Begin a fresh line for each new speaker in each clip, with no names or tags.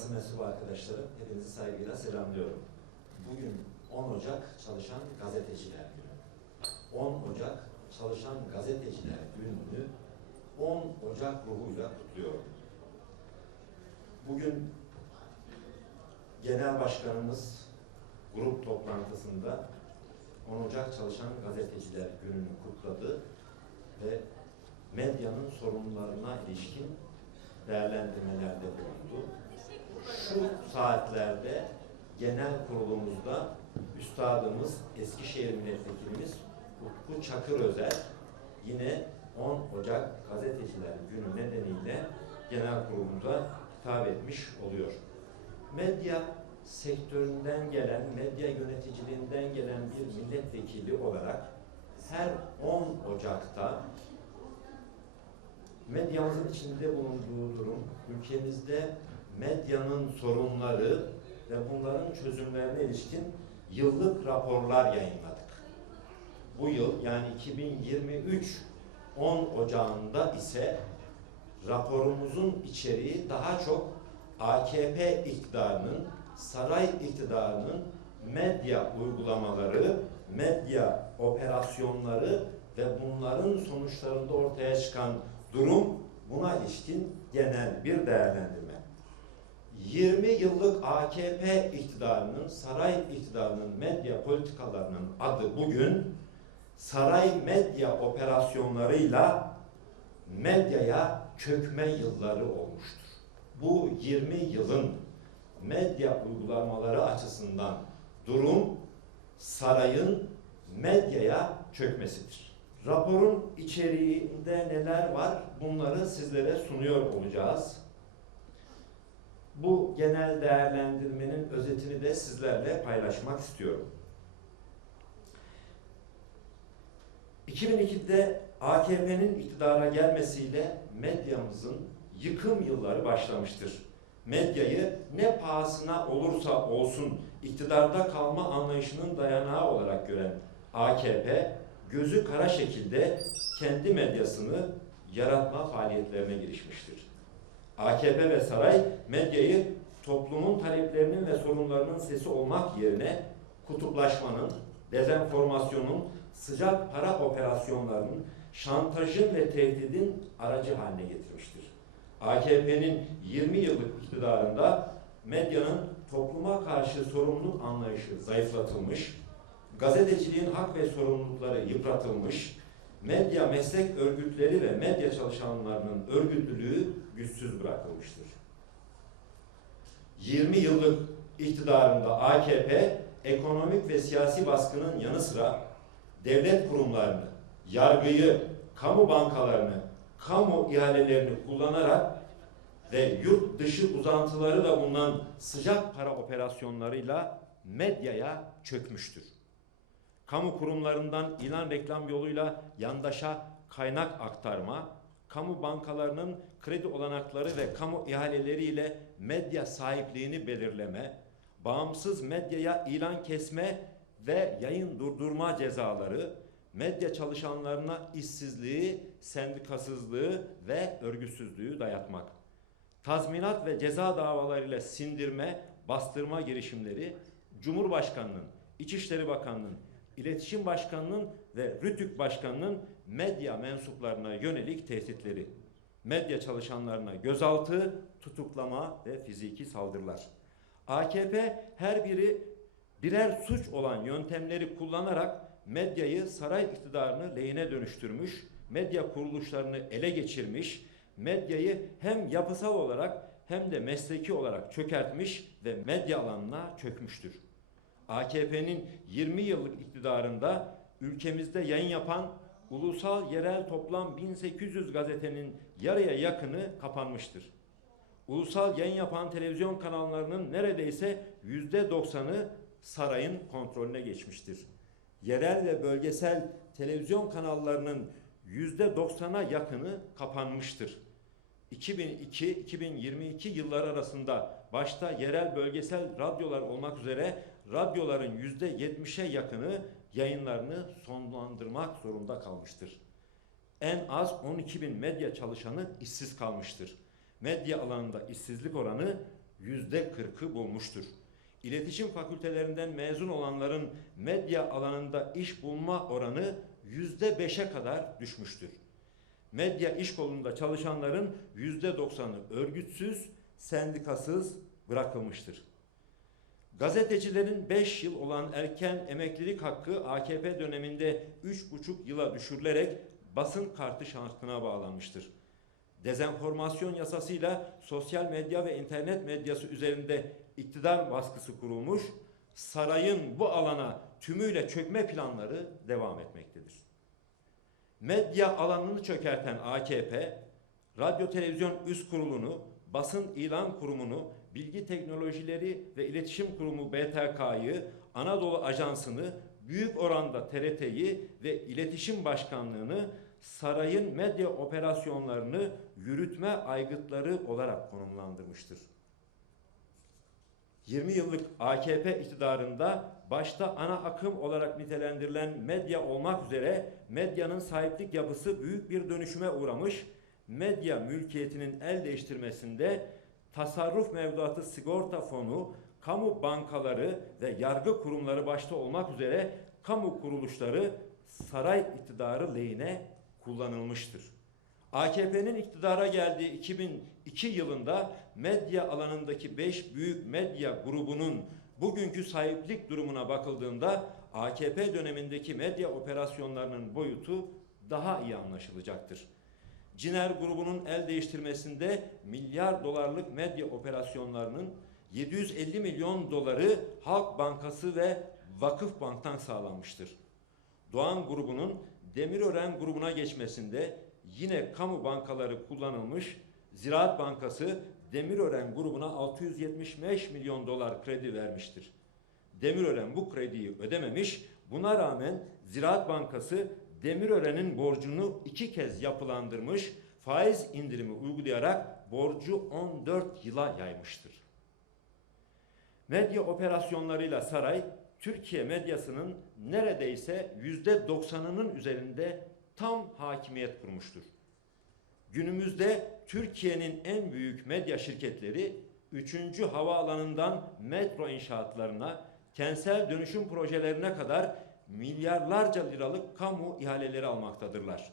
basın mensubu arkadaşlarım, hepinizi saygıyla selamlıyorum. Bugün 10 Ocak Çalışan Gazeteciler Günü. 10 Ocak Çalışan Gazeteciler Günü'nü 10 Ocak ruhuyla kutluyorum. Bugün Genel Başkanımız grup toplantısında 10 Ocak Çalışan Gazeteciler Günü'nü kutladı ve medyanın sorunlarına ilişkin değerlendirmelerde bulundu. Şu saatlerde genel kurulumuzda üstadımız Eskişehir Milletvekilimiz Utku Çakır Özel yine 10 Ocak Gazeteciler Günü nedeniyle genel kurulumuza hitap etmiş oluyor. Medya sektöründen gelen, medya yöneticiliğinden gelen bir milletvekili olarak her 10 Ocak'ta medyamızın içinde bulunduğu durum, ülkemizde medyanın sorunları ve bunların çözümlerine ilişkin yıllık raporlar yayınladık. Bu yıl yani 2023 10 Ocağı'nda ise raporumuzun içeriği daha çok AKP iktidarının, saray iktidarının medya uygulamaları, medya operasyonları ve bunların sonuçlarında ortaya çıkan durum buna ilişkin genel bir değerlendirme. 20 yıllık AKP iktidarının, saray iktidarının medya politikalarının adı bugün saray medya operasyonlarıyla medyaya çökme yılları olmuştur. Bu 20 yılın medya uygulamaları açısından durum sarayın medyaya çökmesidir. Raporun içeriğinde neler var bunları sizlere sunuyor olacağız. Bu genel değerlendirmenin özetini de sizlerle paylaşmak istiyorum. 2002'de AKP'nin iktidara gelmesiyle medyamızın yıkım yılları başlamıştır. Medyayı ne pahasına olursa olsun iktidarda kalma anlayışının dayanağı olarak gören AKP gözü kara şekilde kendi medyasını yaratma faaliyetlerine girişmiştir. AKP ve saray medyayı toplumun taleplerinin ve sorunlarının sesi olmak yerine kutuplaşmanın, dezenformasyonun, sıcak para operasyonlarının, şantajın ve tehdidin aracı haline getirmiştir. AKP'nin 20 yıllık iktidarında medyanın topluma karşı sorumluluk anlayışı zayıflatılmış, gazeteciliğin hak ve sorumlulukları yıpratılmış, medya meslek örgütleri ve medya çalışanlarının örgütlülüğü güçsüz bırakılmıştır. 20 yıllık iktidarında AKP ekonomik ve siyasi baskının yanı sıra devlet kurumlarını, yargıyı, kamu bankalarını, kamu ihalelerini kullanarak ve yurt dışı uzantıları da bulunan sıcak para operasyonlarıyla medyaya çökmüştür. Kamu kurumlarından ilan reklam yoluyla yandaşa kaynak aktarma, kamu bankalarının kredi olanakları ve kamu ihaleleriyle medya sahipliğini belirleme, bağımsız medyaya ilan kesme ve yayın durdurma cezaları, medya çalışanlarına işsizliği, sendikasızlığı ve örgütsüzlüğü dayatmak. Tazminat ve ceza davalarıyla sindirme, bastırma girişimleri, Cumhurbaşkanının, İçişleri Bakanlığı'nın, İletişim Başkanlığı'nın ve RÜTÜK Başkanlığı'nın medya mensuplarına yönelik tehditleri, medya çalışanlarına gözaltı, tutuklama ve fiziki saldırılar. AKP her biri birer suç olan yöntemleri kullanarak medyayı saray iktidarını lehine dönüştürmüş, medya kuruluşlarını ele geçirmiş, medyayı hem yapısal olarak hem de mesleki olarak çökertmiş ve medya alanına çökmüştür. AKP'nin 20 yıllık iktidarında ülkemizde yayın yapan ulusal yerel toplam 1800 gazetenin yarıya yakını kapanmıştır. Ulusal yayın yapan televizyon kanallarının neredeyse yüzde doksanı sarayın kontrolüne geçmiştir. Yerel ve bölgesel televizyon kanallarının yüzde doksana yakını kapanmıştır. 2002-2022 yılları arasında başta yerel bölgesel radyolar olmak üzere radyoların yüzde yetmişe yakını yayınlarını sonlandırmak zorunda kalmıştır. En az 12 bin medya çalışanı işsiz kalmıştır. Medya alanında işsizlik oranı yüzde kırkı bulmuştur. İletişim fakültelerinden mezun olanların medya alanında iş bulma oranı yüzde beşe kadar düşmüştür. Medya iş kolunda çalışanların yüzde doksanı örgütsüz, sendikasız bırakılmıştır. Gazetecilerin 5 yıl olan erken emeklilik hakkı AKP döneminde 3,5 yıla düşürülerek basın kartı şartına bağlanmıştır. Dezenformasyon yasasıyla sosyal medya ve internet medyası üzerinde iktidar baskısı kurulmuş, sarayın bu alana tümüyle çökme planları devam etmektedir. Medya alanını çökerten AKP, Radyo Televizyon Üst Kurulu'nu, Basın İlan Kurumu'nu, Bilgi Teknolojileri ve İletişim Kurumu BTK'yı, Anadolu Ajansı'nı, büyük oranda TRT'yi ve İletişim Başkanlığı'nı sarayın medya operasyonlarını yürütme aygıtları olarak konumlandırmıştır. 20 yıllık AKP iktidarında başta ana akım olarak nitelendirilen medya olmak üzere medyanın sahiplik yapısı büyük bir dönüşüme uğramış, medya mülkiyetinin el değiştirmesinde tasarruf mevduatı sigorta fonu, kamu bankaları ve yargı kurumları başta olmak üzere kamu kuruluşları saray iktidarı lehine kullanılmıştır. AKP'nin iktidara geldiği 2002 yılında medya alanındaki 5 büyük medya grubunun bugünkü sahiplik durumuna bakıldığında AKP dönemindeki medya operasyonlarının boyutu daha iyi anlaşılacaktır. Ciner grubunun el değiştirmesinde milyar dolarlık medya operasyonlarının 750 milyon doları Halk Bankası ve Vakıf Bank'tan sağlanmıştır. Doğan grubunun Demirören grubuna geçmesinde yine kamu bankaları kullanılmış. Ziraat Bankası Demirören grubuna 675 milyon dolar kredi vermiştir. Demirören bu krediyi ödememiş. Buna rağmen Ziraat Bankası Demirören'in borcunu iki kez yapılandırmış, faiz indirimi uygulayarak borcu 14 yıla yaymıştır. Medya operasyonlarıyla saray Türkiye medyasının neredeyse yüzde doksanının üzerinde tam hakimiyet kurmuştur. Günümüzde Türkiye'nin en büyük medya şirketleri 3. havaalanından metro inşaatlarına, kentsel dönüşüm projelerine kadar milyarlarca liralık kamu ihaleleri almaktadırlar.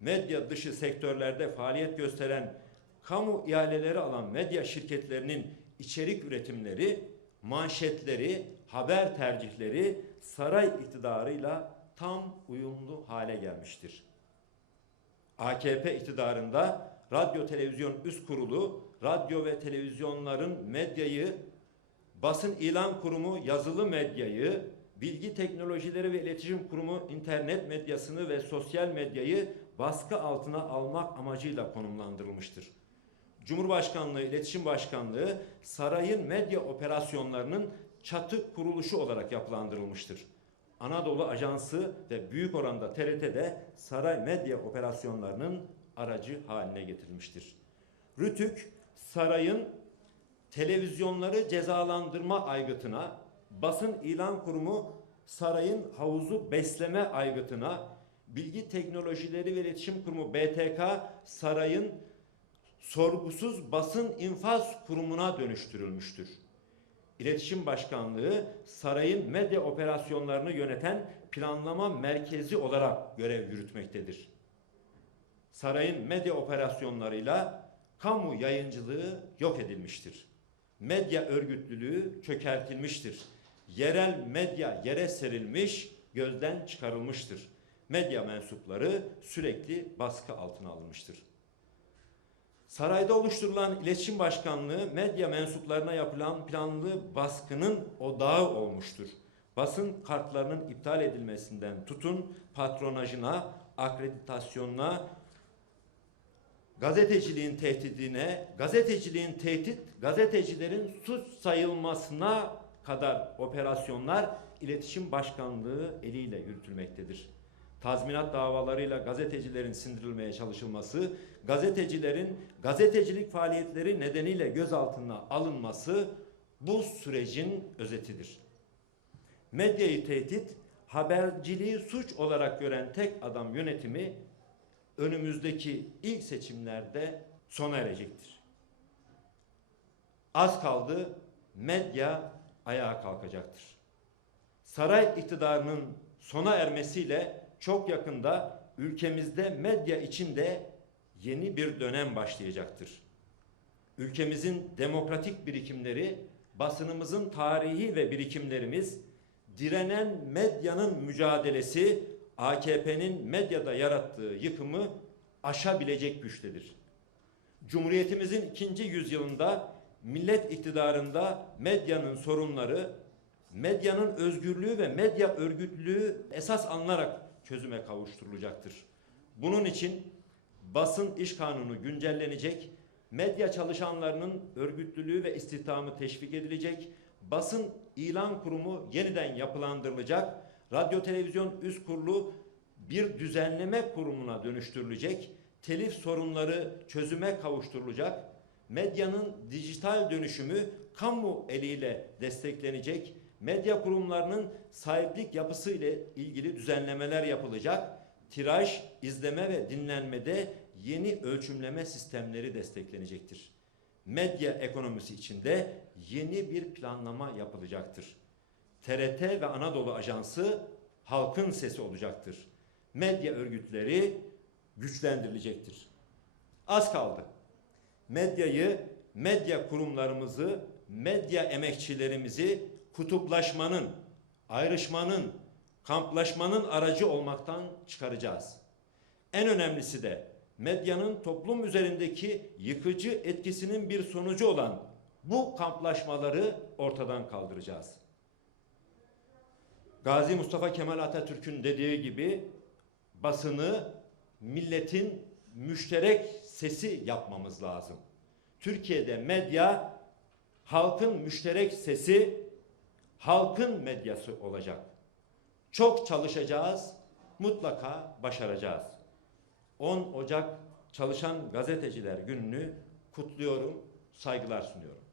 Medya dışı sektörlerde faaliyet gösteren kamu ihaleleri alan medya şirketlerinin içerik üretimleri, manşetleri, haber tercihleri saray iktidarıyla tam uyumlu hale gelmiştir. AKP iktidarında Radyo Televizyon Üst Kurulu, radyo ve televizyonların medyayı, basın ilan kurumu yazılı medyayı, bilgi teknolojileri ve iletişim kurumu internet medyasını ve sosyal medyayı baskı altına almak amacıyla konumlandırılmıştır. Cumhurbaşkanlığı, İletişim Başkanlığı sarayın medya operasyonlarının çatı kuruluşu olarak yapılandırılmıştır. Anadolu Ajansı ve büyük oranda TRT'de saray medya operasyonlarının aracı haline getirilmiştir. Rütük sarayın televizyonları cezalandırma aygıtına, basın ilan kurumu sarayın havuzu besleme aygıtına, bilgi teknolojileri ve iletişim kurumu BTK sarayın sorgusuz basın infaz kurumuna dönüştürülmüştür. İletişim Başkanlığı sarayın medya operasyonlarını yöneten planlama merkezi olarak görev yürütmektedir. Sarayın medya operasyonlarıyla kamu yayıncılığı yok edilmiştir. Medya örgütlülüğü çökertilmiştir. Yerel medya yere serilmiş, gözden çıkarılmıştır. Medya mensupları sürekli baskı altına alınmıştır. Sarayda oluşturulan iletişim başkanlığı medya mensuplarına yapılan planlı baskının odağı olmuştur. Basın kartlarının iptal edilmesinden tutun patronajına, akreditasyonuna, gazeteciliğin tehdidine, gazeteciliğin tehdit, gazetecilerin suç sayılmasına kadar operasyonlar iletişim başkanlığı eliyle yürütülmektedir tazminat davalarıyla gazetecilerin sindirilmeye çalışılması, gazetecilerin gazetecilik faaliyetleri nedeniyle gözaltına alınması bu sürecin özetidir. Medyayı tehdit, haberciliği suç olarak gören tek adam yönetimi önümüzdeki ilk seçimlerde sona erecektir. Az kaldı medya ayağa kalkacaktır. Saray iktidarının sona ermesiyle çok yakında ülkemizde medya içinde yeni bir dönem başlayacaktır. Ülkemizin demokratik birikimleri, basınımızın tarihi ve birikimlerimiz, direnen medyanın mücadelesi AKP'nin medyada yarattığı yıkımı aşabilecek güçtedir. Cumhuriyetimizin ikinci yüzyılında millet iktidarında medyanın sorunları, medyanın özgürlüğü ve medya örgütlülüğü esas alınarak çözüme kavuşturulacaktır. Bunun için basın iş kanunu güncellenecek, medya çalışanlarının örgütlülüğü ve istihdamı teşvik edilecek, basın ilan kurumu yeniden yapılandırılacak, radyo televizyon üst kurulu bir düzenleme kurumuna dönüştürülecek, telif sorunları çözüme kavuşturulacak, medyanın dijital dönüşümü kamu eliyle desteklenecek, medya kurumlarının sahiplik yapısı ile ilgili düzenlemeler yapılacak, tiraj, izleme ve dinlenmede yeni ölçümleme sistemleri desteklenecektir. Medya ekonomisi içinde yeni bir planlama yapılacaktır. TRT ve Anadolu Ajansı halkın sesi olacaktır. Medya örgütleri güçlendirilecektir. Az kaldı. Medyayı, medya kurumlarımızı, medya emekçilerimizi kutuplaşmanın, ayrışmanın, kamplaşmanın aracı olmaktan çıkaracağız. En önemlisi de medyanın toplum üzerindeki yıkıcı etkisinin bir sonucu olan bu kamplaşmaları ortadan kaldıracağız. Gazi Mustafa Kemal Atatürk'ün dediği gibi basını milletin müşterek sesi yapmamız lazım. Türkiye'de medya halkın müşterek sesi, halkın medyası olacak. Çok çalışacağız, mutlaka başaracağız. 10 Ocak Çalışan Gazeteciler Günü'nü kutluyorum, saygılar sunuyorum.